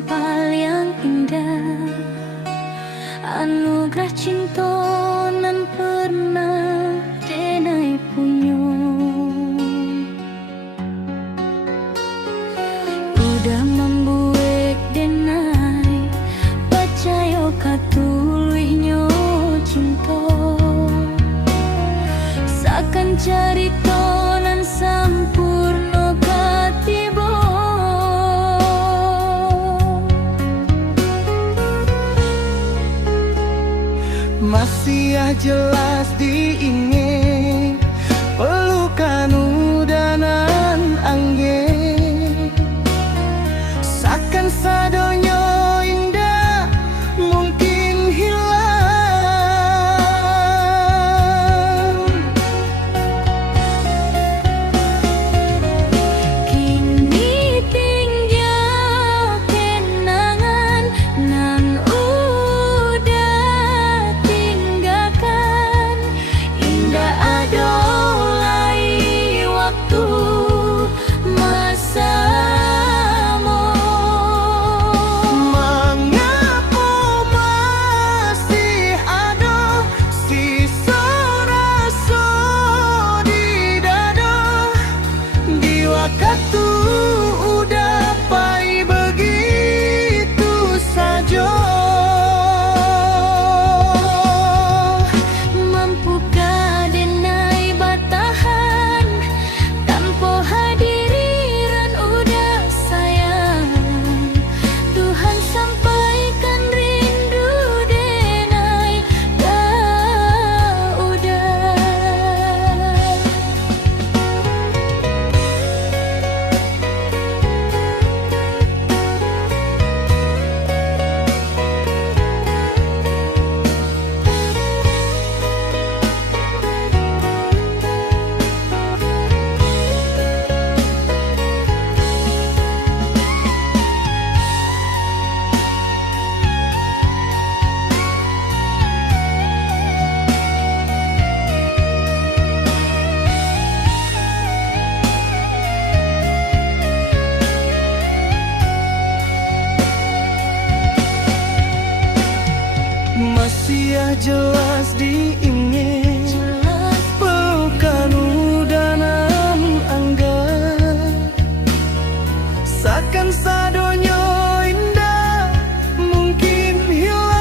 sempal yang indah, anugerah cinta nan pernah denai punyo. Udah membuat denai percaya katuluihnyo cinta, sakan cerita nan sampurno katibo. Masih jelas diingin pelukan udanan angge, sakan sadonyo indah mungkin hilang. Kini tinggal kenangan nan udah tinggalkan, indah adolai waktu masamu. Mengapa masih ada sisa rasa di dada, di waktu udah pai begitu saja. Mampukah denai batahan tanpa hadiran udah sayang, Tuhan sampaikan rindu denai kau udah. Masih jelas diingin pelukan udanan angga, sakan sadonyo indah mungkin hilang.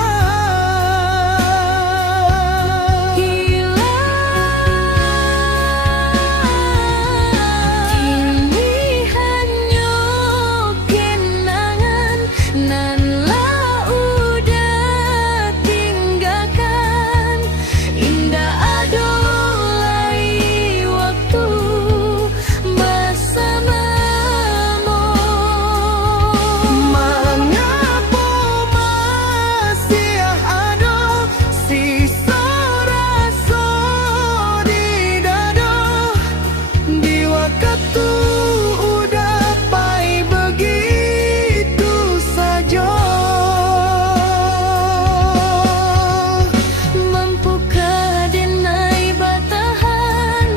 Kini hanya kenangan nan udah tinggalkan, indah adolai waktu bersamamu. Mengapa masih ada sisa rasa di dada, di waktu udah pai begitu saja. Mampukah denai batahan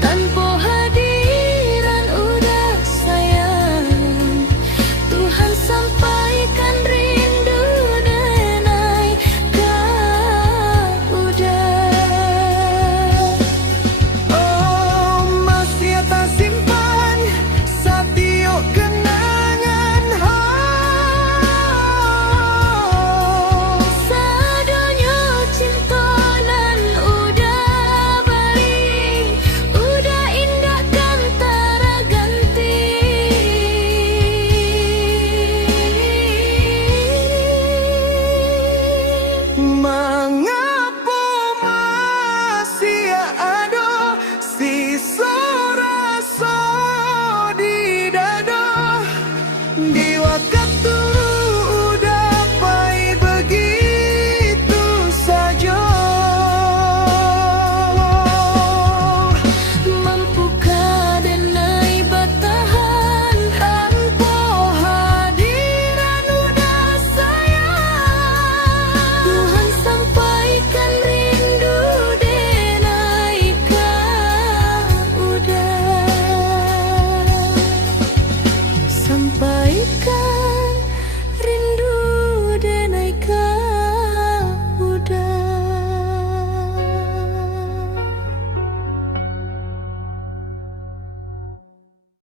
tanpa hadiran udah sayang, Tuhan sampaikan rindu denai kau udah. Oh, masih tak simpan satio